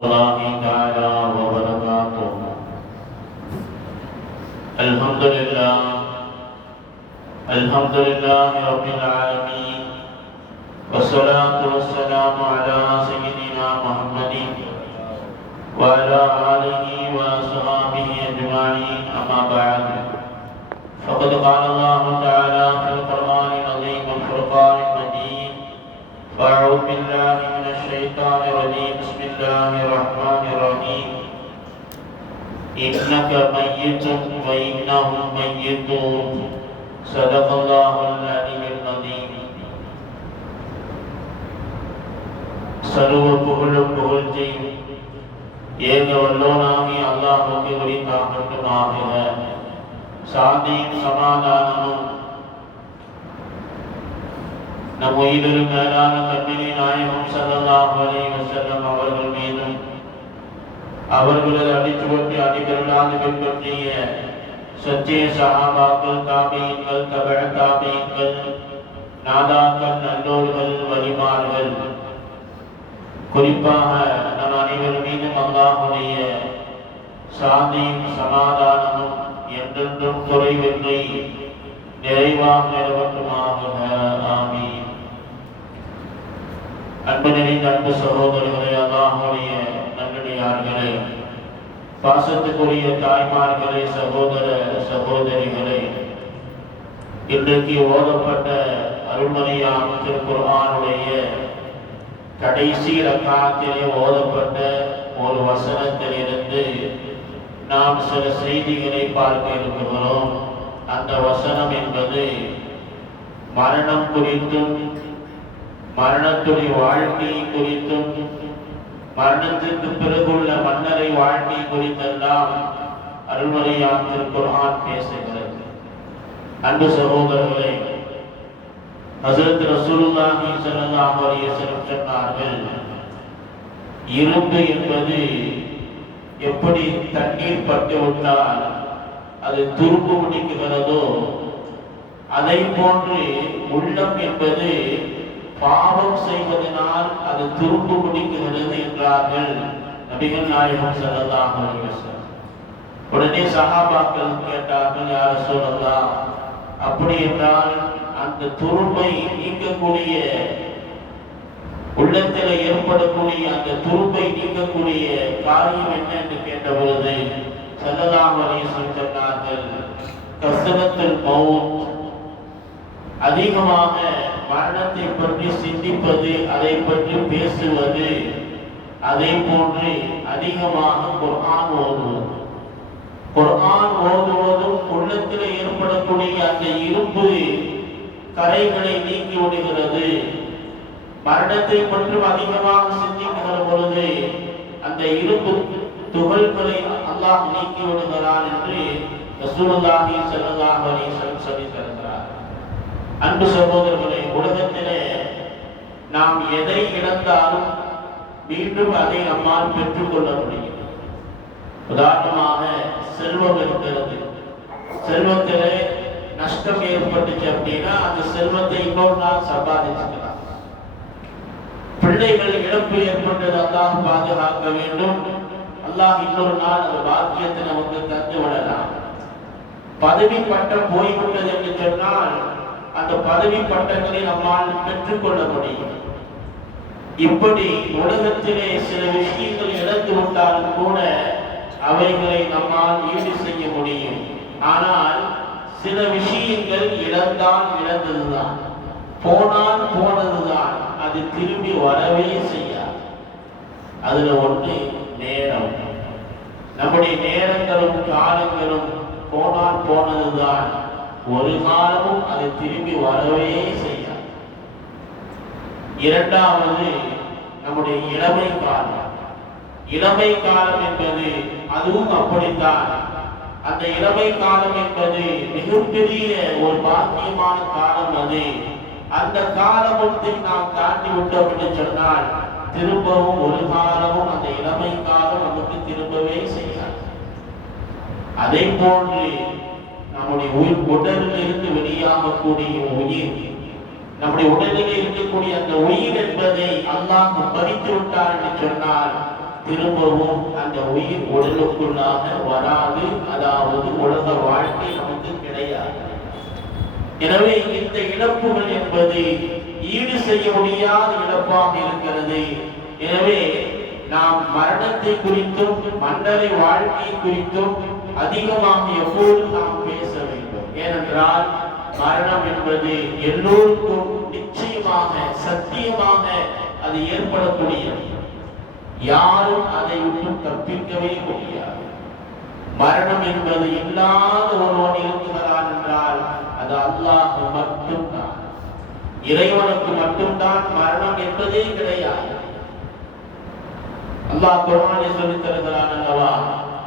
الله تعالى وبركاته. الحمد لله رب العالمين، والصلاة والسلام على سيدنا محمد وعلى آله وأصحابه أجمعين، أما بعد. فقد قال الله تعالى في القرآن العظيم والفرقان المجيد: أعوذ بالله من الشيطان الرجيم، بسم الله الرحمن الرحيم. إنك ميت وإنهم ميتون، صدق الله العلي العظيم. சர்வ புகழும் புகழ்ச்சியும் ஏக வல்லோனாகி அல்லாஹ்வுக்கு உரித்தாகட்டுமாக. சாந்தியும் சமாதானமும் நம் உயிரிலும் மேலான கண்மணி நாயகம் ஸல்லல்லாஹு அலைஹி வஸல்லம் அவர்கள் மீதும் அவர்களது அடிச்சுவட்டி அடிபெறலாது பின்பற்றிய சத்திய சஹாபாக்கள், தாபீன்கள், தபஅ தாபீன்கள், நாதாக்கள், நல்லோர்கள், வலிமார்கள், குறிப்பாக நம் அனைவர் மீதும் அல்லாஹ்வுடைய சாந்தியும் சமாதானமும் என்றென்றும் குறைவின்றி நிறைவாக நிலவட்டுமாக. ஆமீன். அன்பு நிறைந்த அன்பு சகோதரர்களே, அல்லாஹ்வுடைய நல்லடியார்களே, பாசத்துக்குரிய தாய்மார்களே, சகோதர சகோதரிகளே, இன்றைக்கு ஓதப்பட்ட அருள்மறையான திருக்குர்ஆனுடைய கடைசி ரக்காத்திலே ஓதப்பட்ட ஒரு வசனத்திலிருந்து நாம் சில செய்திகளை பார்க்க இருக்கிறோம். அந்த வசனம் என்பது மரணம் குறித்தும், மரணத்துடைய வாழ்க்கை குறித்தும், மரணத்திற்கு பிறகுள்ள மன்னரை வாழ்க்கை குறித்தெல்லாம் அருள்மறையாம் திருக்குர்ஆன் பேசுகிறது. அன்பு சகோதரர்களே, ஹஸரத் ரசூலுல்லாஹி ஸல்லல்லாஹு அலைஹி வஸல்லம் சொன்னார்கள், இரும்பு என்பது எப்படி தண்ணீர் பட்டு விட்டால் அது துரும்பு பிடிக்குகிறதோ, அதை போன்று உள்ளம் என்பது பாவம் செய்வதனால் அது துரும்பு பிடிக்குகிறது என்றார்கள் நபிகள் நாயகம் ஸல்லல்லாஹு அலைஹி வஸல்லம். உடனே சஹாபாக்கள் கேட்டார்கள், யா ரசூலல்லாஹ், அப்படி என்றால் அந்த துரும்பை நீக்கக்கூடிய, உள்ளத்தில் ஏற்படக்கூடிய அந்த துரும்பை நீக்கக்கூடிய காரியம் என்ன என்று கேட்டபொழுது ஸல்லல்லாஹு அலைஹி வஸல்லம் சொன்னார்கள், கஸ்ரத்துல் மௌத், அதிகமாக மரணத்தை பற்றி சிந்திப்பது, அதை பற்றி பேசுவது, அதை போன்று அதிகமாக குர்ஆன் ஓதுவது. குர்ஆன் ஓதுவதும் உள்ளத்தில் ஏற்படக்கூடிய அந்த இரும்பு கரைகளை நீக்கி விடுகிறது. மரணத்தை பற்றி அதிகமாக சிந்திக்கிற பொழுது அந்த இரும்பு துகள்களை அல்லாஹ் நீக்கி விடுகிறான் என்று ரசூலுல்லாஹி ஸல்லல்லாஹு அலைஹி வஸல்லம் சொல்லி தருகிறார். அன்பு சகோதரர்களே, உலகத்திலே நாம் எதை இழந்தாலும் மீண்டும் அதை நம்மால் பெற்றுக்கொள்ள முடியும். உதாரணமாக செல்வம் இருக்கிறது, செல்வத்திலே நஷ்டம் ஏற்பட்டுச்சு அப்படின்னா அந்த செல்வத்தை இன்னொரு நாள் சம்பாதிச்சுக்கலாம். பிள்ளைகள் இழப்பு ஏற்பட்டது, அல்லாஹ் பாதுகாக்க வேண்டும். அல்லாஹ் இன்னொரு நாள் அந்த பாக்கியத்தை நமக்கு தந்து விடலாம். பதவி பட்டம் போய்விட்டது என்று சொன்னால் அந்த பதவி பட்டங்களை நம்மால் பெற்றுக்கொள்ள முடியும். இப்படி உலகத்திலே சில விஷயங்கள் இழந்து விட்டாலும் கூட அவைகளை நம்மால் ஈடு செய்ய முடியும். ஆனால் சில விஷயங்கள் இழந்தால் இழந்ததுதான், போனால் போனதுதான், அது திரும்பி வரவே செய்யாது. அதுல ஒன்று நேரம். நம்முடைய நேரங்களும் காலங்களும் போனால் போனதுதான், ஒரு காலமும் அது திரும்பி வரவே செய்யாது. இரண்டாவது நம்முடைய இளமை காலம். இளமை காலம் என்பது அதுவும் அப்படித்தான். அந்த இளமை காலம் என்பது மிகப்பெரிய ஒரு பாக்கியமான காலம். அது அந்த காலத்தை நாம் தாண்டி விட்டோம் என்று சொன்னால் திரும்பவும் ஒரு காலமும் அந்த இளமை காலம் நமக்கு திரும்பவே செய்யாது. அதை போன்று நம்முடைய உடலில் இருந்து வெளியாகக்கூடிய உயிர், நம்முடைய உடலில் இருக்கக்கூடிய அந்த உயிர் என்பதை அல்லாஹ் பறித்து விட்டார் என்று சொன்னால் திரும்பவும் அந்த உயிர் உடலுக்குள்ளாக வராது. அதாவது உலக வாழ்க்கை நமக்கு கிடையாது. எனவே இந்த இழப்புகள் என்பது ஈடு செய்ய முடியாத இழப்பாக இருக்கிறது. எனவே நாம் மரணத்தை குறித்தும் மன்னரை வாழ்க்கை குறித்தும் அதிகமாக எப்போதும் நாம் பேச வேண்டும். ஏனென்றால் மரணம் என்பது எல்லோருக்கும் நிச்சயமாக சத்தியமாக அது ஏற்படக்கூடியது. யாரும் அதை விட்டு தப்பிக்கவே முடியாது. மரணம் என்பது இல்லாத ஒருவன் இருக்கிறான் என்றால் அது அல்லாஹ் மட்டும்தான். இறைவனுக்கு மட்டும்தான் மரணம் என்பதே கிடையாது. அல்லாஹ் குர்ஆனில் சொல்லித் தருகிறான் அல்லவா,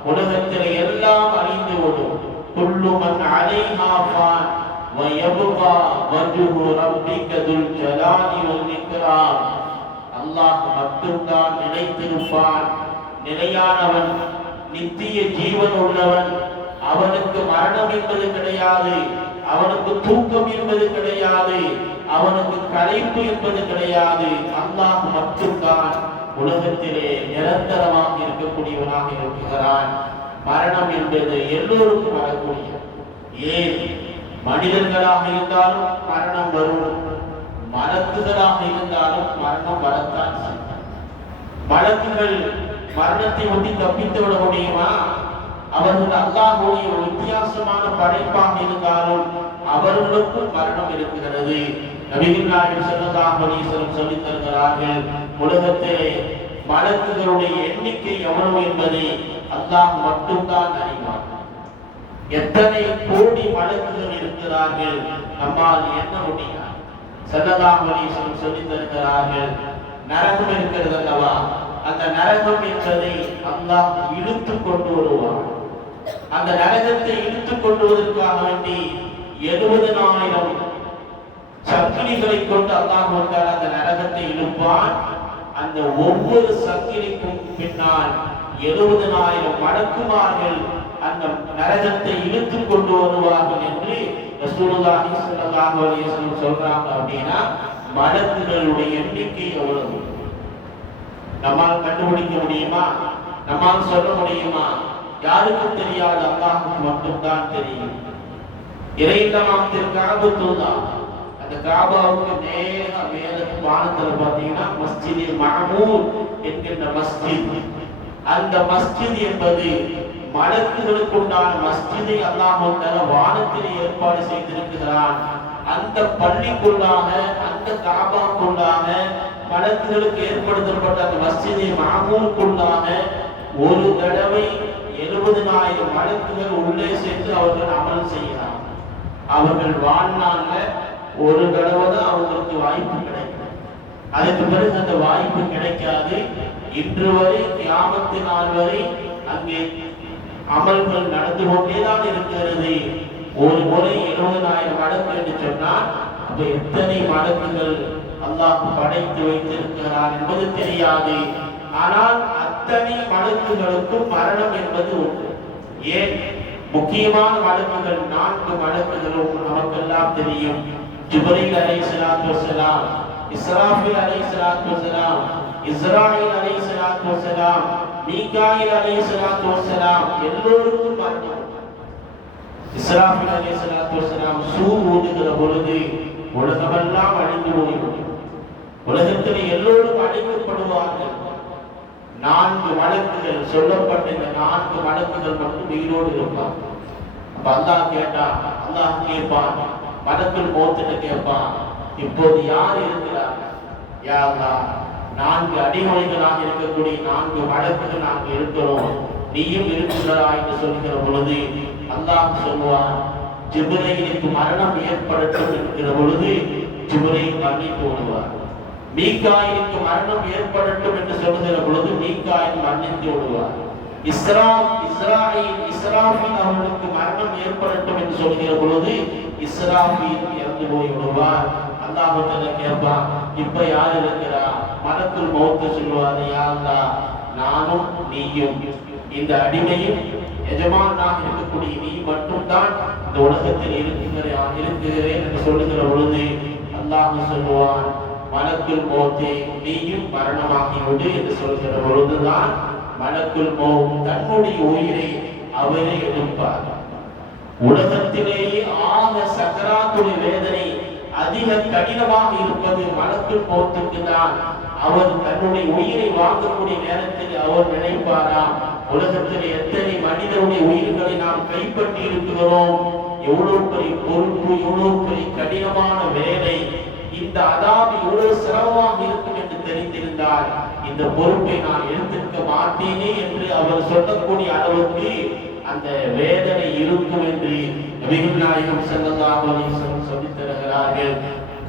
உலகத்தில் எல்லாம் அழிந்து விடும். குல்லு மன் அலைஹா ஃபான் வ யப்கா வஜ்ஹு ரப்பிக துல் ஜலாலி வல் இக்ராம். அல்லாஹ் மட்டும்தான் நிலைத்திருப்பான், நிலையானவன், நித்திய ஜீவன் உள்ளவன். அவனுக்கு மரணம் என்பது கிடையாது, அவனுக்கு தூக்கம் என்பது கிடையாது, அவனுக்கு களைப்பு என்பது கிடையாது. அல்லாஹ் மட்டும்தான் உலகத்திலே நிரந்தரமாக இருக்கக்கூடியவனாக இருக்கிறான். மரணம் என்பது எல்லோருக்கும் வரக்கூடிய, ஏன் மனிதர்களாக இருந்தாலும் மரணம் வரும், மலக்குகளாக இருந்தாலும் மரணம் வரத்தான் செய்யும். மலக்குகள் மரணத்தை ஒட்டி தப்பித்து விட முடியுமா? அவர்கள் அல்லாஹ்வுடைய ஒரு வித்தியாசமான படைப்பாக இருந்தாலும் அவர்களுக்கும் மரணம் இருக்கிறது. நபிகள் நாயகம் ஸல்லல்லாஹு அலைஹி வஸல்லம் சொல்லித் தருகிறார்கள், உலகத்திலே மலக்குகளுடைய எண்ணிக்கை எவ்வளவு என்பதை அல்லாஹ் மட்டும்தான் அறிவார். எத்தனை கோடி மலக்குகள் இருக்கிறார்கள் நம்மால் எண்ண முடியாது. ஸல்லல்லாஹு அலைஹி வஸல்லம் சொல்லித் தருகிறார்கள், நரகம் இருக்கிறது அல்லவா, அந்த நரகம் என்பதை அல்லாஹ் இழுத்து கொண்டு வருவார். அந்த நரகத்தை இழுத்து கொண்டு வருவதற்காக வேண்டி 70,000 சங்கிலிகளை கொண்டு அல்லாஹ் அந்த நரகத்தை இழுப்பான். அந்த ஒவ்வொரு சங்கிலிக்கும் பின்னால் 70,000 மலக்குமார்கள் அந்த நரகத்தை இழுத்து கொண்டு வருவார்கள் என்று ரசூலுல்லாஹி ஸல்லல்லாஹு அலைஹி வஸல்லம் சொல்றாங்க. அப்படின்னா மலக்குகளுடைய எண்ணிக்கை எவ்வளவு நம்மால் கண்டுபிடிக்க முடியுமா? நம்மால் சொல்ல முடியுமா? யாருக்கும் தெரியாது, அல்லாஹ்வுக்கு மட்டும்தான் தெரியும். இறையில்லமாம் காபத்துல்லா, அந்த காபாவுக்கு நேர மேல வானத்துல பாத்தீங்கன்னா மஸ்ஜித் மஅமூர் என்கின்ற மஸ்ஜித். அந்த மஸ்ஜித் என்பது மலக்குகளுக்கு உண்டான மஸ்ஜிதை அல்லாஹ் வானத்தில் ஏற்பாடு செய்திருக்கிறான். அந்த பள்ளிக்குள்ளாக, அந்த காபாவுக்குள்ளாக, மலக்குகளுக்கு ஏற்படுத்தப்பட்ட அந்த மஸ்ஜிதை மஅமூருக்குள்ளாக ஒரு தடவை 70,000 மலக்குகள் உள்ளே சென்று அவர்கள் அமல் செய்யலாம். அவர்கள் வாழ்நாள்ல ஒரு தடவை தான் அவங்களுக்கு வாய்ப்பு கிடைக்கும். அதுக்கு பிறகு அந்த வாய்ப்பு கிடைக்காது. இன்று வரை கியாமத்து நாள் வரை அங்கே அமல்கள் நடந்து கொண்டேதான் இருக்கிறது. ஒரு முறை 70,000 மடக்கு என்று சொன்னால் அப்ப எத்தனை மடக்குகள் அல்லாஹ் படைத்து வைத்திருக்கிறார் என்பது தெரியாது. ஆனால் அத்தனை மடக்குகளுக்கும் மரணம் என்பது உண்டு. ஏன்? முக்கியமான மடக்குகள் 4 மடக்குகளும் நமக்கெல்லாம் தெரியும். ஜிப்ரீல் அலைஹிஸ்ஸலாத்து வஸ்ஸலாம், இஸ்ராஃபீல் அலைஹிஸ்ஸலாத்து வஸ்ஸலாம், இஸ்ராயீல் அலைஹிஸ்ஸலாத்து வஸ்ஸலாம், மீகாயில் அலைஹிஸ்ஸலாத்து வஸ்ஸலாம், எல்லோருக்கும் மரணம். இஸ்ராஃபீல் அலைஹிஸ்ஸலாத்து வஸ்ஸலாம் சூர் ஊதுகிற பொழுது உலகமெல்லாம் அழிந்து போய்விடும். உலகத்தில் எல்லோரும் அழிக்கப்படுவார்கள். 4 மலக்குகள் சொல்லப்பட்ட இந்த 4 மலக்குகள் மட்டும் உயிரோடு இருப்பார். அப்ப அல்லாஹ் கேட்டான், அல்லாஹ் கேட்பான், மலக்குள் மௌத்திட்ட கேட்பான், இப்போது யார் இருக்கிறார்? யா அல்லாஹ், 4 அடிமொழிகளாக இருக்கக்கூடிய 4 மலக்குகள் நாங்கள் இருக்கிறோம், நீயும் இருக்கிறா என்று சொல்கிற பொழுது அல்லாஹ் சொல்வான், ஜிப்ரீலுக்கு மரணம் ஏற்படட்டும் என்கிற பொழுது ஜிப்ரீல் மன்னித்து விடுவார். மீகாயிலுக்கு மரணம் ஏற்படட்டும் என்று சொல்லுகிற பொழுது மீகாயில் மன்னித்து விடுவார். இஸ்ராஃபீல் அவர்களுக்கு மரணம் ஏற்படட்டும் என்று சொல்லுகிற பொழுது இஸ்ராஃபீல் இறந்து போய் விடுவார். அல்லாஹ் தஆலா கேட்பான், இப்ப யார் இருக்கிறா? மலக்குல் மௌத் சொல்லுவார், யா அல்லாஹ், நானும் நீயும் இந்த அடிமையும் எஜமானாக இருக்கக்கூடிய நீ மட்டும்தான் இந்த உலகத்தில் இருக்கிறேன் என்று சொல்லுகிற பொழுது அல்லாஹ் சொல்லுவான், மலக்குல் மௌத்தே, நீயும் மரணமாகிவிடு என்று சொல்கிற பொழுதுதான் மலக்குல் மௌத் தன்னுடைய உயிரை அவரே எடுப்பார். உலகத்திலேயே ஆக சக்கராத்துடைய வேதனை அதிக கடினமாக இருப்பது மலக்குல் மௌத்துக்கு தான். அவர் தன்னுடைய உயிரை வாங்கக்கூடிய நேரத்தில் அவர் நினைப்பாராம், உலகத்தில் எத்தனை மனிதனுடைய உயிர்களை நாம் கைப்பற்றி இருக்கிறோம், எவ்வளவு பெரிய பொறுப்பு, எவ்வளவு பெரிய கடினமான வேலை, இந்த அதாபி எவ்வளவு சிரமமாக இருக்கும் என்று தெரிந்திருந்தால் இந்த பொறுப்பை நான் எடுத்திருக்க மாட்டேனே என்று அவர் சொல்லக்கூடிய அளவுக்கு அந்த வேதனை இருக்கும் என்று நபிகள் நாயகம் ஸல்லல்லாஹு அலைஹி வஸல்லம் சொல்லித் தருகிறார்கள்.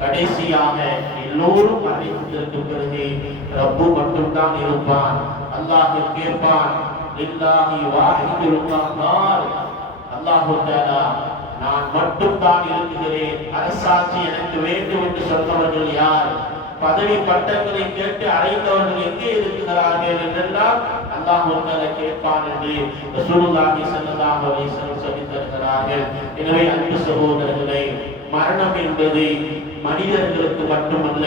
கடைசியாக எல்லோரும் அறிவித்ததற்கு பிறகு ரப்பு மட்டும்தான் இருப்பான். அல்லாஹ் கேட்பான், லில்லாஹி வாஹிதுல் கஹ்ஹார், அல்லாஹ் தஆலா நான் மட்டும்தான் இருக்கிறேன், அரசாட்சி எனக்கு வேண்டும் என்று சொன்னவர்கள் யார், பதவி பட்டங்களை கேட்டு அழைத்தவர்கள் எங்கே இருக்கிறார்கள் என்றெல்லாம் அல்லாஹ் தஆலா கேட்பான் என்று ரசூலுல்லாஹி ஸல்லல்லாஹு அலைஹி வஸல்லம் சொல்லித் தருகிறார்கள். எனவே அன்பு சகோதரர்களே, மரணம் என்பது மனிதர்களுக்கு மட்டுமல்ல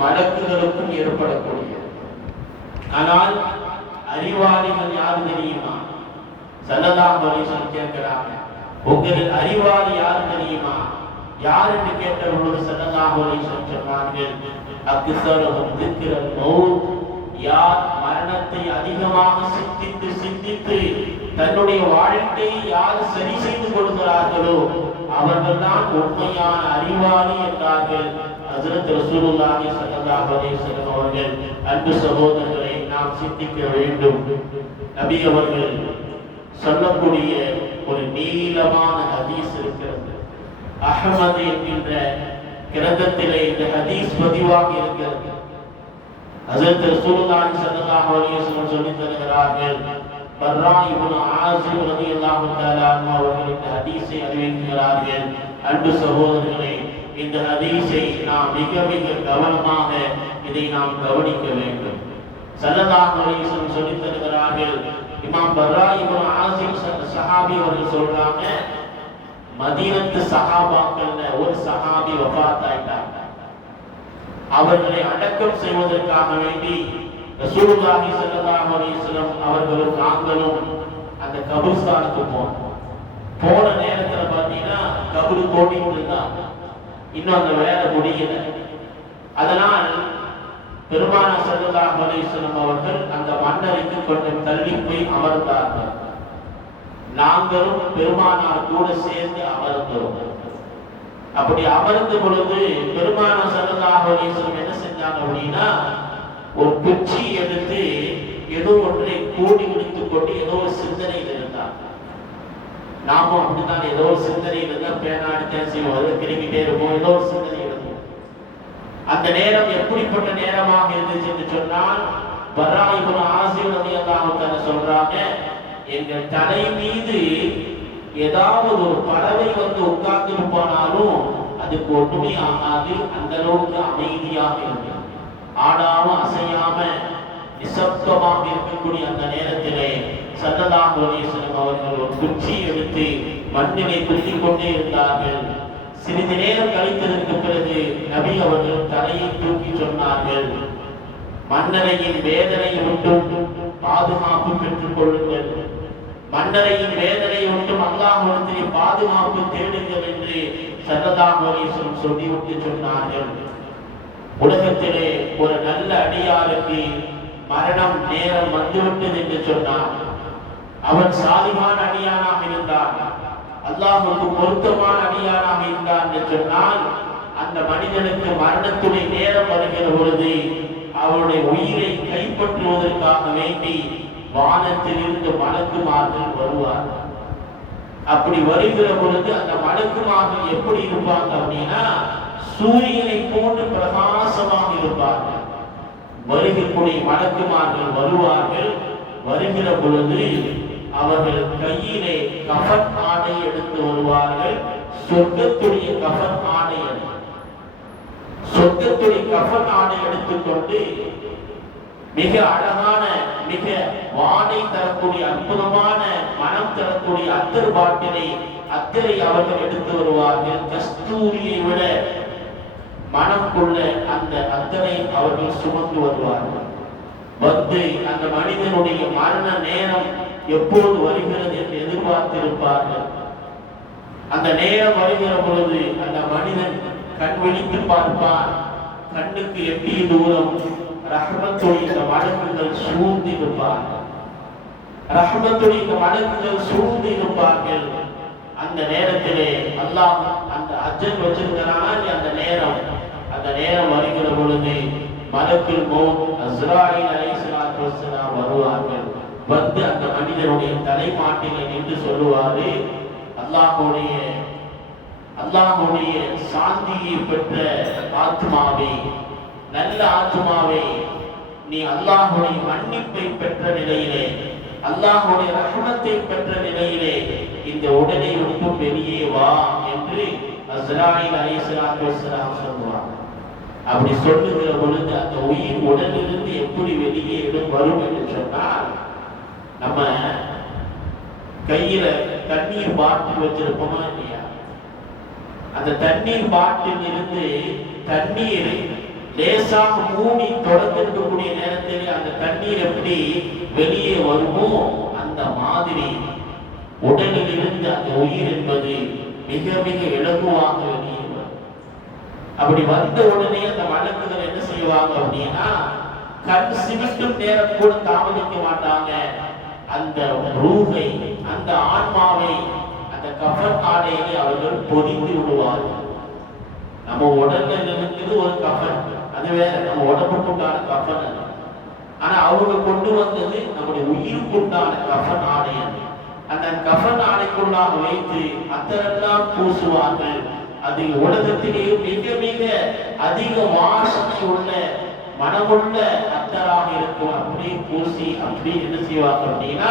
மலக்குகளுக்கும் ஏற்படக்கூடியது. ஆனால் அறிவாளிகள் யாரு தெரியுமா? ஸல்லல்லாஹு அலைஹி வஸல்லம் கேட்கிறாங்க, உங்களில் அறிவாளி யாரு தெரியுமா? யார் என்று கேட்ட பொழுது ஸல்லல்லாஹு அலைஹி வஸல்லம் சொன்னார்கள், அக்ஸருஹும் திக்ரல் மௌத், யார் மரணத்தை அதிகமாக சிந்தித்து சிந்தித்து தன்னுடைய வாழ்க்கையை யார் சரி செய்து கொள்கிறார்களோ அவர்கள்தான் உண்மையான அறிவாளி என்றார்கள் ஹஜ்ரத் ரசூலுல்லாஹி ஸல்லல்லாஹு அலைஹி வஸல்லம் அவர்கள். அன்பு சகோதரர்களை, நாம் சிந்திக்க வேண்டும். நபி அவர்கள் சொல்லக்கூடிய ஒரு நீளமான ஹதீஸ் இருக்கிறது. அஹ்மத் என்கின்ற கிரந்தத்திலே இந்த ஹதீஸ் பதிவாகி இருக்கிறது. ஹஜ்ரத் ரசூலுல்லாஹி ஸல்லல்லாஹு அலைஹி வஸல்லம் சொல்லித் தருகிறார்கள், பர்ரா இப்னு ஆஸிம் ரலியல்லாஹு தஆலா அன்ஹு அவர்கள் இந்த ஹதீஸை அறிவிக்கிறார்கள். அன்பு சகோதரர்களே, இந்த ஹதீஸை நாம் மிக மிக கவனமாக இதை நாம் கவனிக்க வேண்டும். ஸல்லல்லாஹு அலைஹி வஸல்லம் சொல்லித் தருகிறார்கள், இமாம் பர்ரா இப்னு ஆஸிம் சஹாபி அவர்கள் சொல்றாங்க, மதீனத்து சஹாபாக்கள்ல ஒரு சஹாபி வஃபாத் ஆயிட்டாங்க. அவர்களை அடக்கம் செய்வதற்காக வேண்டி ரசூலுல்லாஹி ஸல்லல்லாஹு அலைஹி வஸல்லம் அவர்களும் நாங்களும் அந்த கபர்ஸ்தானுக்கு போன நேரத்துல பாத்தீங்கன்னா கபரு தோண்டிட்டு இருந்தாங்க, இன்னும் அந்த வேலை முடியல. அதனால் பெருமானார் ஸல்லல்லாஹு அலைஹி வஸல்லம் அவர்கள் அந்த மன்னருக்கு கொஞ்சம் தள்ளி போய் அமர்ந்தார்கள். நாங்களும் பெருமானார் கூட சேர்ந்து அமர்ந்தோம். அப்படி அமர்ந்த பொழுது பெருமானார் ஸல்லல்லாஹு அலைஹி வஸல்லம் என்ன செஞ்சாங்க அப்படின்னா, ஒரு குச்சி எடுத்து ஏதோ ஒன்றை கூடி விடுத்துக் கொண்டு ஏதோ ஒரு சிந்தனையில் இருந்தார். நாமும் அப்படித்தான் ஏதோ ஒரு சிந்தனையில் இருந்தா பேனா அடித்தேன் செய்வோம், கிரிக்கிட்டே இருப்போம், ஏதோ ஒரு சிந்தனை இருக்கும். அந்த நேரம் எப்படிப்பட்ட நேரமாக இருந்துச்சு என்று சொன்னால், பர்ரா இப்னு ஆஸிம் ரலியல்லாஹு தஆலா சொல்றாங்க, எங்கள் தலை மீது ஏதாவது ஒரு பறவை வந்து உட்கார்ந்து போனாலும் அதுக்கு ஒன்றுமே ஆகாது, அந்த அளவுக்கு அமைதியாக இருந்தது. ஆடாம அசையாம நிசப்தமாக இருக்கக்கூடிய அந்த நேரத்திலே ஸல்லல்லாஹு அலைஹி வஸல்லம் அவர்கள் ஒரு குச்சி எடுத்து மண்ணிலே குத்திக் கொண்டே இருந்தார்கள். சிறிது நேரம் கழித்ததற்கு பிறகு நபி அவர்கள் தலையை தூக்கி சொன்னார்கள், மன்னரையின் வேதனையை விட்டும் பாதுகாப்பு பெற்றுக் கொள்ளுங்கள், மன்னரையின் வேதனையை விட்டும் அல்லாஹ்விடத்திலே பாதுகாப்பு தேடுங்கள் என்று ஸல்லல்லாஹு அலைஹி வஸல்லம் சொல்லிவிட்டு சொன்னார்கள். உலகத்திலே ஒரு நல்ல அடியாருக்கு மரணம் நேரம் வந்துவிட்டது என்று சொன்னார், அவன் சாலிகான அடியானாக இருந்தான், அல்லாஹ்வுக்கு பொருத்தமான அடியானாக இருந்தான் என்று சொன்னால், அந்த மனிதனுக்கு மரணத்துடைய நேரம் வருகிற பொழுது அவருடைய உயிரை கைப்பற்றுவதற்காக வேண்டி வானத்தில் இருந்து மலக்குமார்கள் வருவார். அப்படி வருகிற பொழுது அந்த மலக்குமார்கள் எப்படி இருப்பாங்க அப்படின்னா, சூரியனை போன்று பிரகாசமாக இருப்பார்கள். வருகக்கூடிய மலக்குமார்கள் வருவார்கள். வருகிற பொழுது அவர்கள் கையிலே கஃன் ஆடை எடுத்து வருவார்கள். சொர்க்கத்துடைய கஃன் ஆடை, சொர்க்கத்துடைய கஃன் ஆடை எடுத்துக்கொண்டு மிக அழகான, மிக வாடை தரக்கூடிய, அற்புதமான மனம் தரக்கூடிய அத்தர் பாட்டிலை, அத்தரை அவர்கள் எடுத்து வருவார்கள். கஸ்தூரியை விட மனம் கொள்ள அந்த அத்தனை அவர்கள் சுமந்து வருவார்கள். வந்து அந்த மனிதனுடைய மரண நேரம் எப்போது வருகிறது என்று எதிர்பார்த்திருப்பார்கள். அந்த நேரம் வருகிற பொழுது அந்த மனிதன் கண் விழித்து பார்ப்பான். கண்ணுக்கு எட்டிய தூரம் ரஹ்மத்துடைய இந்த வழக்குகள் சூழ்ந்து இருப்பார்கள். ரஹ்மத்துடைய இந்த வழக்குகள் சூழ்ந்து இருப்பார்கள். அந்த நேரத்திலே அல்லாஹ் அந்த அஜல் வச்சிருக்கிறான். அந்த நேரம் வருகிற பொழுது மலக்குல் மௌத் அஸ்ராயில் அலைஹிஸ்ஸலாத்து வஸ்ஸலாம் வருவார்கள். வந்து அந்த மனிதனுடைய தலைமாட்டிலே நின்று சொல்லுவாரு, அல்லாஹ்வுடைய சாந்தியை பெற்ற ஆத்மாவே, நல்ல ஆத்மாவே, நீ அல்லாஹ்வுடைய மன்னிப்பை பெற்ற நிலையிலே, அல்லாஹ்வுடைய ரஹ்மத்தை பெற்ற நிலையிலே இந்த உடலை விட்டு வெளியே வா என்று அஸ்ராயில் அலைஹிஸ்ஸலாத்து வஸ்ஸலாம் சொல்லுவாங்க. அப்படி சொல்லுகிற பொழுது அந்த உயிர் உடலிலிருந்து எப்படி வெளியே வரும் என்று சொன்னால், நம்ம கையில தண்ணீர் பாட்டில் வச்சிருப்போமா இல்லையா? அந்த தண்ணீர் பாட்டில் இருந்து தண்ணீர் லேசாக மூடி தொடர்ந்திருக்கக்கூடிய நேரத்தில் அந்த தண்ணீர் எப்படி வெளியே வருமோ அந்த மாதிரி உடலில் இருந்து அந்த உயிர் என்பது மிக மிக இலகுவாக வெளியே வரும். அப்படி வந்த உடனே அந்த வழக்குகள் என்ன செய்வாங்க அப்படின்னா, கண் சிமிட்டும் நேரம் கூட தாமதிக்க மாட்டாங்க. அந்த ரூஹை, அந்த ஆன்மாவை அந்த கஃபன் ஆடையிலே அவர்கள் பொதிந்து விடுவார்கள். நம்ம உடல்ல இருக்குது ஒரு கஃபன், அது வேற, நம்ம உடம்புக்கு உண்டான கஃபன் அது. ஆனா அவங்க கொண்டு வந்தது நம்முடைய உயிருக்கு உண்டான கஃபன் ஆடை. அந்த கஃபன் ஆடைக்குள்ளாக வைத்து அத்தரெல்லாம் பூசுவார்கள். அது உலகத்திலேயே மிக மிக அதிக வாசனை உள்ள மனமுள்ள அத்தராக இருக்கும். அப்படியே பூசி அப்படி என்ன செய்வாங்க அப்படின்னா,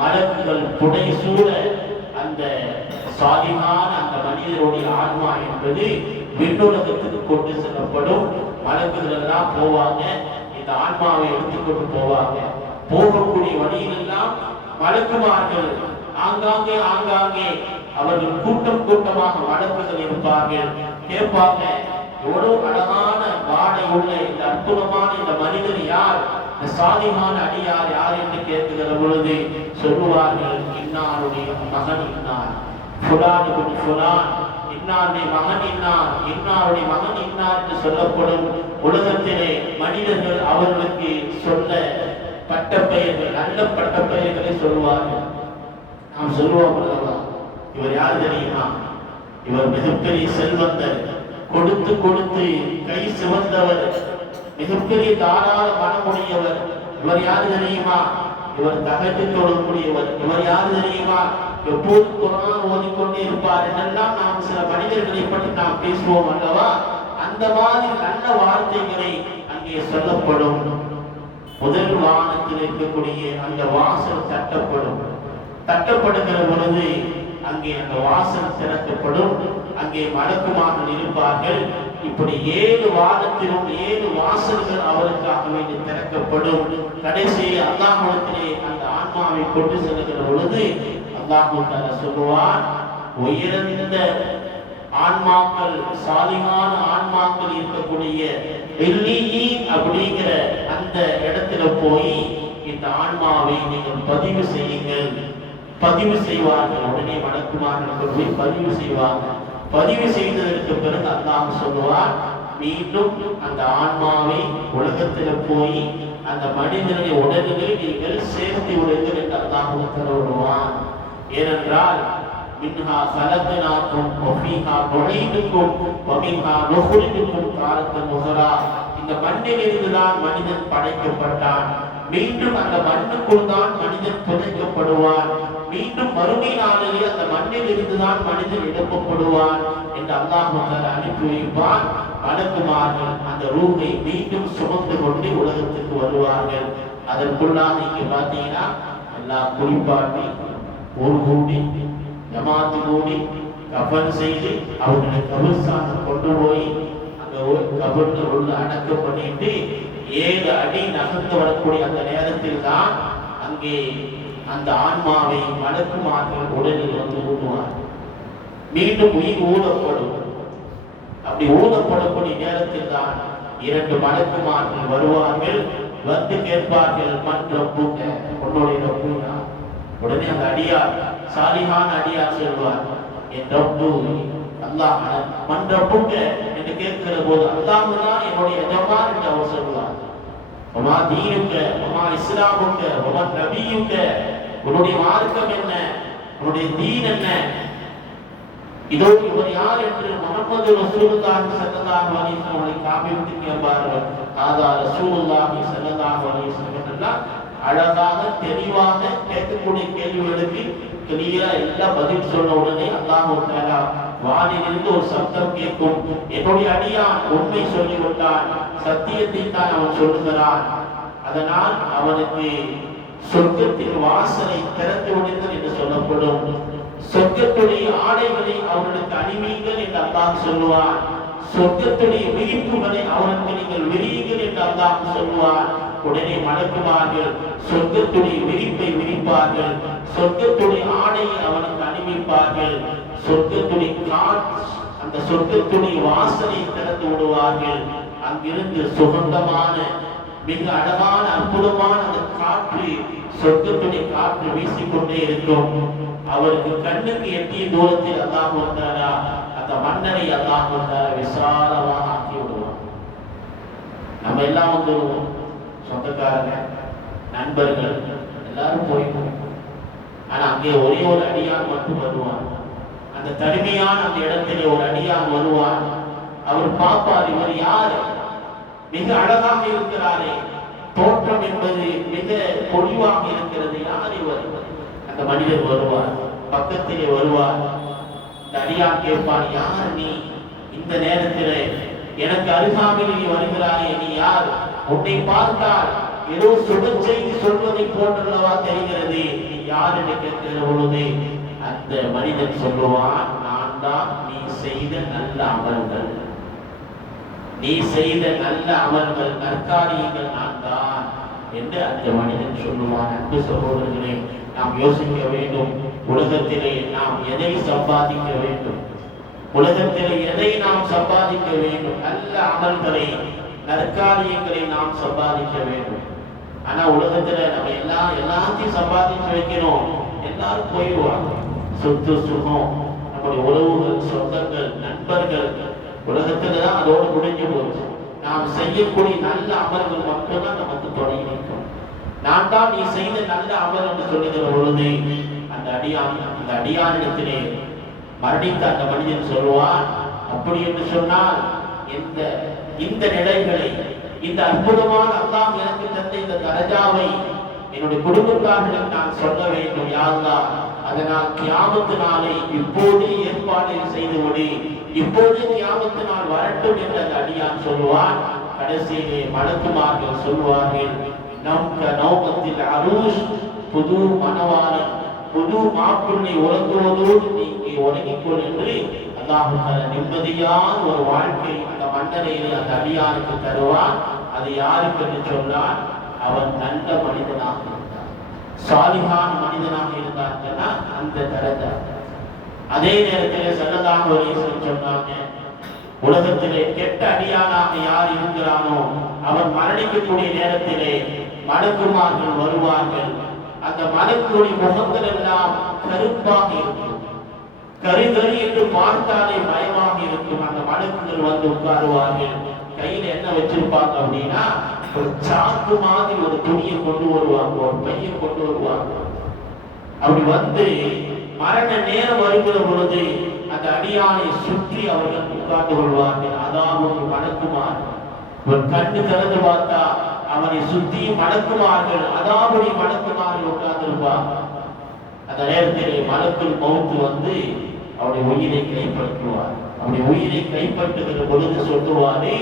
மலக்குகள் புடை சூழ அந்த சாதிமான அந்த மனிதனுடைய ஆன்மா என்பது விண்ணுலகத்துக்கு கொண்டு செல்லப்படும். மலக்குகள் எல்லாம் போவாங்க, இந்த ஆன்மாவை எடுத்துக்கொண்டு போவாங்க. போகக்கூடிய வழியிலெல்லாம் மலக்குமார்கள் ஆங்காங்கே ஆங்காங்கே அவர்கள் கூட்டம் கூட்டமாக வழக்குகள் இருப்பார்கள். கேட்பாங்க, எவ்வளவு அழகான வாடை உள்ள இந்த அற்புதமான இந்த மனிதர் யார், இந்த சாதிமான அடியார் யார் என்று கேட்கிற பொழுது சொல்லுவார்கள், இன்னாருடைய மகன் இன்னார், ஃபுலான் ஃபுலான், இன்னாருடைய மகன் இன்னார், இன்னாருடைய மகன் இன்னார் என்று சொல்லப்படும். உலகத்திலே மனிதர்கள் அவர்களுக்கு சொல்ல பட்டப்பெயர்கள், நல்ல பட்டப்பெயர்களை சொல்லுவார்கள். நாம் சொல்லுவோம் அல்லவா, இவர் யார் தெரியுமா, இவர் மிகப்பெரிய செல்வந்தர், கொடுத்து கொடுத்து கை சிவந்தவர், மிகப்பெரிய தாராள மனமுடையவர். இவர் யார் தெரியுமா, இவர் தகட்டு தொழக்கூடியவர். இவர் யார் தெரியுமா, எப்போது குர்ஆன் ஓதிக்கொண்டே இருப்பார் என்றெல்லாம் நாம் சில மனிதர்களை பற்றி நாம் பேசுவோம் அல்லவா. அந்த மாதிரி நல்ல வார்த்தைகளை அங்கே சொல்லப்படும். முதல் வானத்தில் இருக்கக்கூடிய அந்த வாசல் தட்டப்படுகிற பொழுது அங்கே அந்த வாசல் திறக்கப்படும். அங்கே மலக்குமார்கள் இருப்பார்கள். இப்படி 7 வானத்திலும் 7 வாசல்கள் அவருக்காக வேண்டி திறக்கப்படும். கடைசியில் அல்லாஹ்விடத்திலே அந்த ஆன்மாவை கொண்டு செல்கிற பொழுது அல்லாஹ் தஆலா சொல்லுவான், உயர்ந்த ஆன்மாக்கள், சாலிஹான ஆன்மாக்கள் இருக்கக்கூடிய இல்லீன் அப்படிங்கிற அந்த இடத்துல போய் இந்த ஆன்மாவை நீங்கள் பதிவு செய்யுங்கள். பதிவு செய்வார்கள். உடனே மலக்குமார்கள் போய் பதிவு செய்வாங்க. பதிவு செய்ததற்கு பிறகு அல்லாஹ் சொல்லுவார், மீண்டும் அந்த ஆன்மாவை உலகத்தில் போய் அந்த மனிதனுடைய உடலிலே நீங்கள் சேர்த்து விடுங்கள் என்று அல்லாஹ் உத்தரவிடுவான். ஏனென்றால் மின்ஹா ஸலக்னாக்கும் வஃபீஹா நுஈதுக்கும் வமின்ஹா நுக்ரிஜுக்கும் தாரத்தன் உஹ்ரா. இந்த மண்ணில் இருந்துதான் மனிதன் படைக்கப்பட்டான். மீண்டும் அந்த மண்ணுக்குள் தான் மனிதன் புதைக்கப்படுவான். மீண்டும் மறுமை நாளிலே அந்த மண்ணில் இருந்துதான் மனிதன் எழுப்பப்படுவான் என்று அல்லாஹ் தஆலா அனுப்பி வைப்பான். மலக்குமார்கள் அந்த ரூஹை மீண்டும் சுமந்து கொண்டு உலகத்துக்கு வருவார்கள். அதற்குள்ளாக இங்கே பார்த்தீங்கன்னா எல்லாம் குளிப்பாட்டி ஒரு கூடி ஜமாத்து கூடி கஃன் செய்து அவர்களை கபர்ஸ்தானுக்கு கொண்டு போய் அந்த கபர்ல உள்ள அடக்கம் பண்ணிட்டு 7 அடி நகர்ந்து வரக்கூடிய அந்த நேரத்தில் தான் அங்கே அந்த ஆன்மாவை மலக்குமார்கள் உடலில் வந்து ஊதுவார். மீண்டும் உயிர் ஊதப்படும். அப்படி ஊதப்படக்கூடிய நேரத்தில் தான் 2 மலக்குமார்கள் வருவார்கள். வந்து கேட்பார்கள், மன் ரப்புக, உன்னுடைய ரப்பு யார்? உடனே அந்த அடியார், சாலிஹான அடியார் சொல்வார், என் ரப்பு அல்லாஹ். மன் ரப்புக என்று கேட்கிற போது அல்லாஹ் தான் என்னுடைய எஜமான் என்று அவர் சொல்வார். வமா தீனுக்க, வமா இஸ்லாமுக்க, வமா நபியுக்க, உன்னுடைய மார்க்கம் என்ன, உன்னுடைய தீன் என்ன? இதோ இவர் யார் என்று முஹம்மது ரசூலுல்லாஹி ஸல்லல்லாஹு அலைஹி வஸல்லம் காமித்து கேட்பார்கள். ஆதா ரசூலுல்லாஹி ஸல்லல்லாஹு அலைஹி வஸல்லம் என்றால் அழகாக தெளிவாக கேட்கக்கூடிய கேள்விகளுக்கு கிளியரா எல்லாம் பதில் சொன்ன உடனே அல்லாஹ் தஆலா வானிலிருந்து ஒரு சத்தம் கேட்கும், என்னுடைய அடியான் உண்மை சொல்லிவிட்டான், சத்தியத்தை தான் அவன் சொல்லுகிறான், அதனால் அவனுக்கு சொர்க்கத்தின் வாசலை திறந்து விடுங்கள் என்று சொல்லப்படும். சொர்க்கத்துடைய ஆடைகளை அவர்களுக்கு அணிவீங்கள் என்று அல்லாஹ் சொல்லுவார். சொர்க்கத்துடைய விரிப்புகளை அவனுக்கு நீங்கள் விரியுங்கள் என்று அல்லாஹ் சொல்லுவார். உடனே மலக்குமார்கள் சொர்க்கத்துடைய விரிப்பை விரிப்பார்கள், சொர்க்கத்துடைய ஆடையை அவனுக்கு அணிவிப்பார்கள், சொர்க்கத்துடைய அந்த சொர்க்கத்துடைய வாசலை திறந்து விடுவார்கள். அங்கிருந்து சுகந்தமான மிக அழகான அற்புதமான அந்த காற்று, சொர்க்கத்துடைய காற்று வீசிக்கொண்டே இருக்கும். அவருக்கு கண்ணுக்கு எட்டிய தூரத்தில் அல்லாஹ் வந்தாரா அந்த மன்னரை அல்லாஹ் வந்தாரா விசாலமாக ஆக்கி விடுவார். நம்ம எல்லாம் வந்துடுவோம், சொந்தக்காரங்க, நண்பர்கள் எல்லாரும் போயிடுவோம். ஆனா அங்கே ஒரே ஒரு அடியான் மட்டும் வருவார். அந்த தனிமையான அந்த இடத்திலே ஒரு அடியான் வருவார். அவர் பார்ப்பார், இவர் யாரு? மிக அழகாக இருக்கிறாரே, தோற்றம் என்பது மிக பொலிவாக இருக்கிறது, யார் இவர்? அந்த மனிதர் வருவார், பக்கத்திலே வருவார். இந்த அடியான் கேட்பான், யார் நீ? இந்த நேரத்திலே எனக்கு அருகாமையில் நீ வருகிறாயே, நீ யார்? உன்னை பார்த்தால் ஏதோ சுப செய்தி சொல்வதை போன்றல்லவா தெரிகிறது, நீ யார் என்று கேட்கிற பொழுது அந்த மனிதன் சொல்லுவான், நான் தான் நீ செய்த நல்ல அமல்கள், நீ செய்த நல்ல அமல்கள், நற்காரியங்கள் நான் தான் என்று அந்த மனிதன் சொல்லுவான். அன்பு சகோதரர்களே, நாம் யோசிக்க வேண்டும், உலகத்திலே நாம் எதை சம்பாதிக்க வேண்டும், உலகத்திலே எதை நாம் சம்பாதிக்க வேண்டும்? நல்ல அமல்களை, நற்காரியங்களை நாம் சம்பாதிக்க வேண்டும். ஆனா உலகத்துல நம்ம எல்லாத்தையும் சம்பாதிச்சு வைக்கணும், எல்லாரும் போயிடுவாங்க. சொத்து சுகம், நம்முடைய உறவுகள், சொந்தங்கள், நண்பர்கள், உலகத்துலதான் அதோடு முடிஞ்சு போச்சு. நாம் செய்யக்கூடிய நல்ல அமல்கள் மட்டும்தான் நமக்கு தொடங்கி நிற்கும். நான் தான் நீ செய்த நல்ல அமல் என்று சொல்லுகிற பொழுது அந்த அடியானிடத்திலே மரணித்த அந்த மனிதன் சொல்லுவான், அப்படி என்று சொன்னால் இந்த நிலைகளை, இந்த அற்புதமான அல்லாஹ் எனக்கு தந்த இந்த தரஜாவை என்னுடைய குடும்பத்தார்களுக்கு நான் சொல்ல வேண்டும் யா அல்லாஹ். அதனால் கியாமத்து நாளை இப்போதே ஏற்பாடு செய்துவிடு, இப்போதே கியாமத்து நாள் வரட்டும் என்று அந்த அடியான் சொல்லுவான். கடைசியிலே மலக்குமார்கள் சொல்வார்கள், நம் நௌமத்தில் அரூஷ், புது மணவாளன், புது மாப்பிள்ளை உறங்குவதோடு நீங்க உறங்கிக்கொள் என்று அல்லாஹ் நிம்மதியான ஒரு வாழ்க்கை அந்த மன்னரையில் அந்த அடியானுக்கு தருவான். அது யாருக்கு என்று சொன்னால், அவன் நல்ல மனிதனாக இருந்தான், சாலிஹான மனிதனாக இருந்தாங்கன்னா அந்த தரத்தை. அதே நேரத்தில் ஸல்லல்லாஹு அலைஹி வஸல்லம் சொன்னாங்க, உலகத்திலே கெட்ட அடியானாக யார் இருக்கிறானோ அவன் மரணிக்கக்கூடிய நேரத்திலே மலக்குமார்கள் வருவார்கள். அந்த மலக்குடைய முகங்கள் எல்லாம் கருப்பாக இருக்கும், கருகரு என்று பார்த்தாலே பயமாக இருக்கும். அந்த மலக்குகள் வந்து உட்காருவார்கள். கையில என்ன வச்சிருப்பாங்க அப்படின்னா, ஒரு சாக்கு மாதிரி ஒரு துணியை கொண்டு வருவாங்க, ஒரு பையை கொண்டு வருவாங்க. அப்படி வந்து மரண நேரம் வருகிற பொழுது அந்த அடியானை சுற்றி அவர்கள் உட்கார்ந்து கொள்வார்கள். அதாவது ஒரு மலக்குமார் ஒரு கண்ணு திறந்து பார்த்தா அவனை சுற்றி மலக்குமார்கள், அதாவது மலக்குமார்கள் உட்கார்ந்திருப்பார். அந்த நேரத்தில் மலக்குள் மௌத்து வந்து அவருடைய உயிரை கைப்பற்றுவார். அவருடைய உயிரை கைப்பற்றுகிற பொழுது சொல்லுவாரே,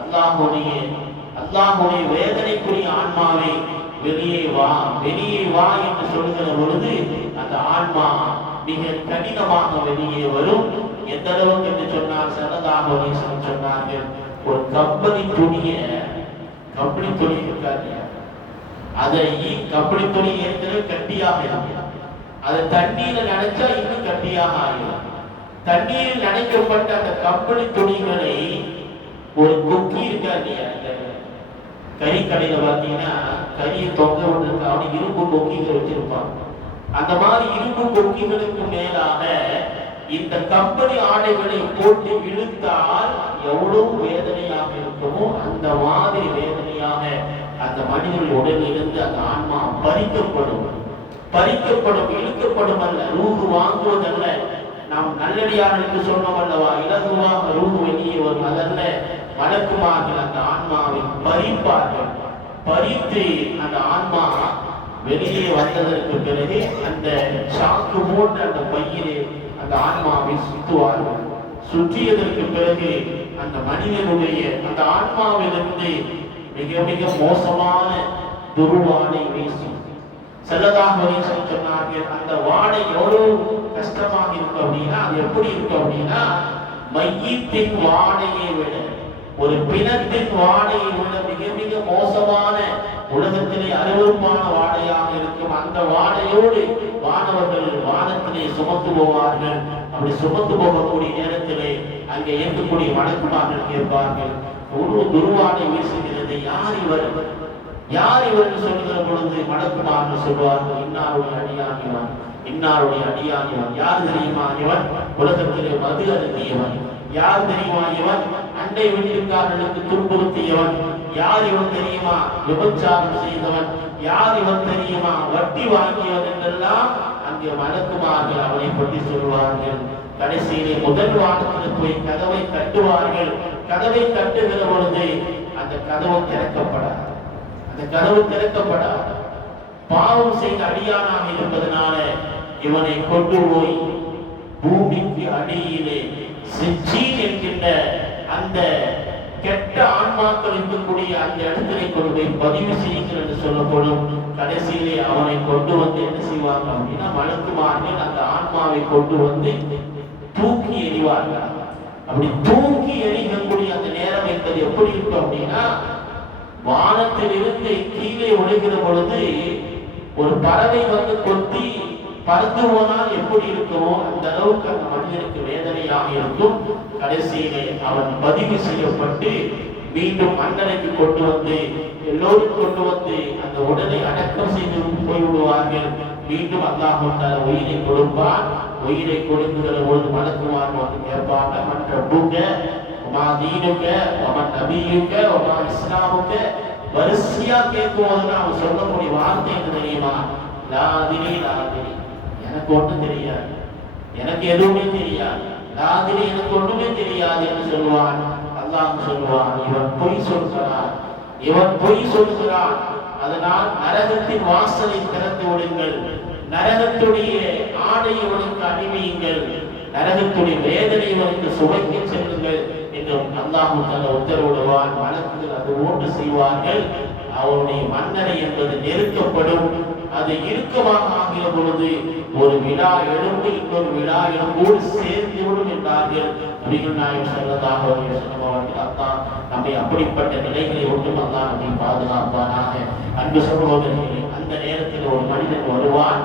அல்லாஹ்வுடைய வேதனைக்குரிய ஆன்மாவை வெளியே வா, வெளியே வா என்று சொல்லுகிற பொழுது அந்த ஆன்மா மிக கடினமாக வெளியே வரும். எந்த அளவுக்கு என்று சொன்னால் ஸல்லல்லாஹு அலைஹி வஸல்லம் சொன்னார்கள், ஒரு கம்பளி துணியை இருக்காது, அதை கம்பளி துணி ஏற்கனவே கட்டியாக இருக்கும், அதை தண்ணீர நனைச்சா இன்னும் கட்டியாக ஆகிடும். தண்ணீரில் நனைக்கப்பட்ட அந்த கம்பளி துணிகளை ஒரு கொக்கி இருக்கா இல்லையா, கறிக்கடையில பார்த்தீங்கன்னா கறியை தொங்க விடுறதுக்காக இரும்பு கொக்கிகள் வச்சிருப்பாங்க. அந்த மாதிரி இரும்பு கொக்கிகளுக்கு மேலாக இந்த கம்பெனி ஆடைகளை போட்டு இழுத்தால் எவ்வளவு வேதனையாக இருக்குமோ அந்த மாதிரி வேதனையாக அந்த மனிதனுடைய உடலிலிருந்து அந்த ஆன்மா பறிக்கப்படும். இழுக்கப்படும் அல்ல, ரூஹு வாங்குவதல்ல. நாம் நல்லடியார்களுக்கு சொன்னோம் அல்லவா, இலகுவாக ரூஹு வெளியே வரும், அதல்ல. வழக்குமார்கள் அந்த ஆன்மாவை பறிப்பார்கள். பறித்து அந்த ஆன்மா வெளியே வந்ததற்கு பிறகு அந்த சாக்கு போன்ற அந்த பையிலே அந்த ஆன்மாவை சுற்றுவார்கள். சுற்றியதற்கு பிறகு அந்த மனிதனுடைய அந்த ஆன்மாவிலிருந்து மிக மிக மோசமான துருவாடை வீசும். ஸல்லல்லாஹு அலைஹி வஸல்லம் சொன்னார்கள், அந்த வாடை எவ்வளவு கஷ்டமாக இருக்கும் அப்படின்னா, அது எப்படி இருக்கும் அப்படின்னா, மையத்தின் வாடையை விட, ஒரு பிணத்தின் வாடையை விட மிக மிக மோசமான, உலகத்திலே அருவருப்பான வாடையாக இருக்கும். அந்த வாடையோடு வானவர்கள் வானத்திலே சுமந்து போவார்கள். அப்படி சுமந்து போகக்கூடிய நேரத்திலே அங்கே இருக்கக்கூடிய வணக்கமார்கள் கேட்பார்கள், ஒரு துருவாடை வீசுகிறது, யார் இவர், யார் இவருக்கு சொல்லுகிற பொழுது மடக்குமார்கள் சொல்வார்கள், இன்னாருடைய அடியான், இன்னாருடைய அடியான். யார் தெரியுமா இவன்? உலகத்திலே மது அருந்தியவன். யார் தெரியுமா இவன்? அண்டை வீட்டுக்காரர்களுக்கு துன்புறுத்தியவன். யார் இவன் தெரியுமா? விபச்சாரம் செய்தவன். யார் இவன் தெரியுமா? வட்டி வாங்கியவன் என்றெல்லாம் அங்கே மடக்குமார்கள் அவனை பற்றி சொல்வார்கள். கடைசியிலே முதல் வானத்தில் போய் கதவை தட்டுவார்கள். கதவை தட்டுகிற பொழுது அந்த கதவு திறக்கப்படாது. அந்த கதவு திறக்கப்படாது. பாவம் செய்த அடியானாக இருப்பதனால இவனை கொண்டு போய் பூமிக்கு அடியிலே சிஜ்ஜீன் என்கின்ற அந்த கெட்ட ஆன்மாக்கள் இருக்கக்கூடிய அந்த இடத்திலே கொண்டு போய் பதிவு செய்யுங்கள் என்று சொல்லப்படும். கடைசியிலே அவனை கொண்டு வந்து என்ன செய்வாங்க அப்படின்னா, மலக்குமார்கள் அந்த ஆன்மாவை கொண்டு வந்து தூக்கி எறிவார்கள். அப்படி தூக்கி எறியக்கூடிய அந்த நேரம் என்பது எப்படி இருக்கும் அப்படின்னா, வானத்திலிருந்து கீழே ஒழுகிற பொழுது ஒரு பறவை வந்து கொத்தி பறந்து போனால் எப்படி இருக்குமோ அந்த அளவுக்கு அந்த மனிதனுக்கு வேதனையாக இருக்கும். கடைசியிலே அவன் பதிவு செய்யப்பட்டு மீண்டும் மன்னரைக்கு கொண்டு வந்து எல்லோரும் கொண்டு வந்து அந்த உடலை அடக்கம் செய்து போய்விடுவார்கள். மீண்டும் அல்லாஹ் உயிரை கொடுப்பான். உயிரை கொடுக்கிற பொழுது மலக்குமார் வந்து கேட்பாங்க, மற்ற பூக்க தீனுக்க அவன் நபியுக்க அவன் இஸ்லாமுக்க வரிசையா கேட்கும் போதுதான் அவன் சொல்லக்கூடிய வார்த்தை என்ன தெரியுமா? லாதிரி லாதிரி, எனக்கு ஒன்றும் தெரியாது, எனக்கு எதுவுமே தெரியாது, லாதிரி எனக்கு ஒன்றுமே தெரியாது என்று சொல்வான். அல்லாஹ் சொல்வான், இவன் பொய் சொல்கிறான், இவன் பொய் சொல்கிறான். அதனால் நரகத்தின் வாசலை திறந்து விடுங்கள், நரகத்துடைய ஆடை இவனுக்கு அணிவியுங்கள், நரகத்துடைய வேதனை இவனுக்கு சுவைக்க செல்லுங்கள் என்று அல்லாஹ் உத்தரவிடுவான். மலக்குகள் அது ஓட்டு செய்வார்கள். அவருடைய மன்னரை என்பது நெருக்கப்படும். அது இறுக்கமாக ஆகிற பொழுது ஒரு விழா எழுந்து இன்னொரு விழா எழும்போடு சேர்ந்துவிடும் என்றார்கள் நபிகள் நாயகம் ஸல்லல்லாஹு அலைஹி வஸல்லம் அவர்கள். அல்லாஹ் நம்மை அப்படிப்பட்ட நிலைகளை ஒன்றும் அல்லாஹ் நம்மை பாதுகாப்பானாக. அன்பு சகோதரர்களே, அந்த நேரத்தில் ஒரு மனிதன் வருவான்,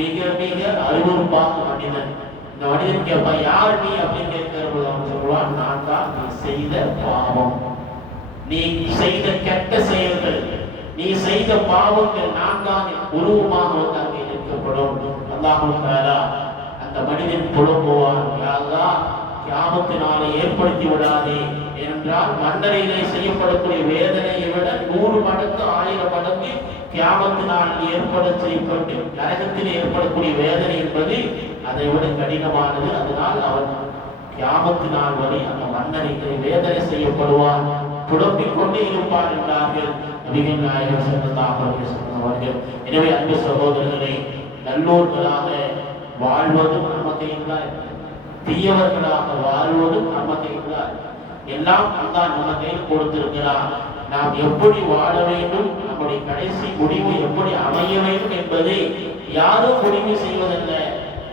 மிக மிக அருவருப்பான மனிதன். இந்த மனிதன் கேட்பான், யார் நீ அப்படின்னு கேட்கிற போது அவன் சொல்வான், நான் தான் நீ செய்த பாவம், நீ செய்த கெட்ட செயல்கள், நீ செய்த பாவங்கள் நான் தான் உருவமாக வந்து அங்கே நிற்கப்படும். அல்லாஹ் தஆலா அந்த மனிதன் புலம்புவான், யா அல்லாஹ் கியாமத்தினாலே ஏற்படுத்தி விடாதே. ஏனென்றால் மன்னரையிலே செய்யப்படக்கூடிய வேதனையை விட 100 மடங்கு 1000 மடங்கு கியாமத்தினால் ஏற்பட செய்யப்பட்டு நரகத்தில் ஏற்படக்கூடிய வேதனை என்பது அதை விட கடினமானது. அதனால் அவன் கியாமத்தினால் வரை அந்த மன்னரைக்கு வேதனை செய்யப்படுவான், புலம்பிக் கொண்டே இருப்பான் என்றார்கள் நபிகள் நாயகம் ஸல்லல்லாஹு அலைஹி வஸல்லம் அவர்கள். எனவே அன்பு சகோதரர்களே, நல்லோர்களாக வாழ்வதும் நம்ம கையில் தான், தீயவர்களாக வாழ்வதும் நம்ம கையில் தான். எல்லாம் அல்லாஹ் நம்ம கையில் கொடுத்திருக்கிறான். நாம் எப்படி வாழ வேண்டும், நம்முடைய கடைசி முடிவு எப்படி அமைய வேண்டும் என்பதை யாரும் முடிவு செய்வதல்ல.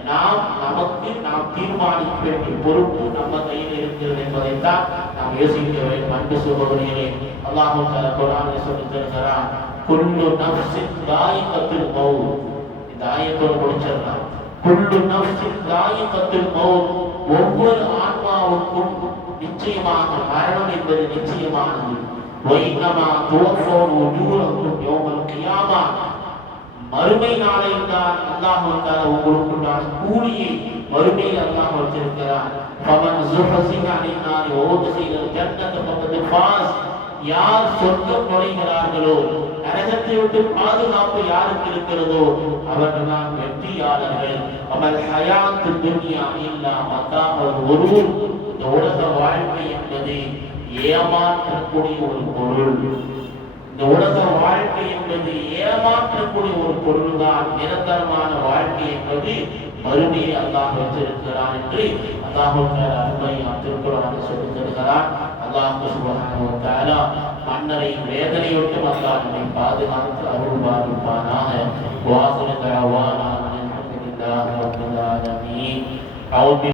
நாம் தீர்மானிக்க வேண்டிய பொறுப்பு நம்ம கையில் இருக்கிறது என்பதைத்தான் நாம் யோசிக்க வேண்டும். அன்பு சகோதரர்களே, அல்லாஹ் தஆலா குர்ஆனில் சொல்லித் தருகிறான், குல்லு நஃப்ஸின் தாயிகத்துல் மௌத். இந்த ஆயத்தோடு முடிச்சிடலாம். குல்லு நஃப்ஸின் தாயிகத்துல் மௌத், ஒவ்வொரு ஆன்மாவுக்கும் நிச்சயமாக மரணம் என்பது நிச்சயமானது. வைன்னமா துவஃபூன உஜூரக்கும் யௌமல் கியாமா, மறுமை நாளையில் தான் அல்லாஹ் தஆலா உங்களுக்குண்டான கூலியை மறுமையில் அல்லாஹ் வச்சிருக்கிறான். ஃபமன் ஸுஹஸிஹ அனின் நாரி வ உத்கிலல் ஜன்னத ஃபகத் ஃபாஸ், யார் சொர்க்கம் நுழைகிறார்களோ, நரகத்தை விட்டு பாதுகாப்பு யாருக்கு இருக்கிறதோ அவர்கள் தான் வெற்றியாளர்கள். அமல் ஹயாத்து துன்யா இல்லா மதாஉல் குரூர், இந்த உலக வாழ்க்கை என்பது ஏமாற்றக்கூடிய ஒரு பொருள். இந்த உலக வாழ்க்கை என்பது ஏமாற்றக்கூடிய ஒரு பொருள் தான். நிரந்தரமான வாழ்க்கை என்பது மறுமையை அல்லாஹ் வச்சிருக்கிறான் என்று அல்லாஹ் அருமையான திருக்குர்ஆனில் சொல்லி தருகிறான். அல்லாஹ் சுப்ஹானஹு வ தஆலா மன்னரை வேதனையோட்டு அல்லாஹ் நம்மை பாதுகாத்து அருள் பாலிப்பானாக. வாஸிரு தஅவானா அல்ஹம்துலில்லாஹி ரப்பில் ஆலமீன்.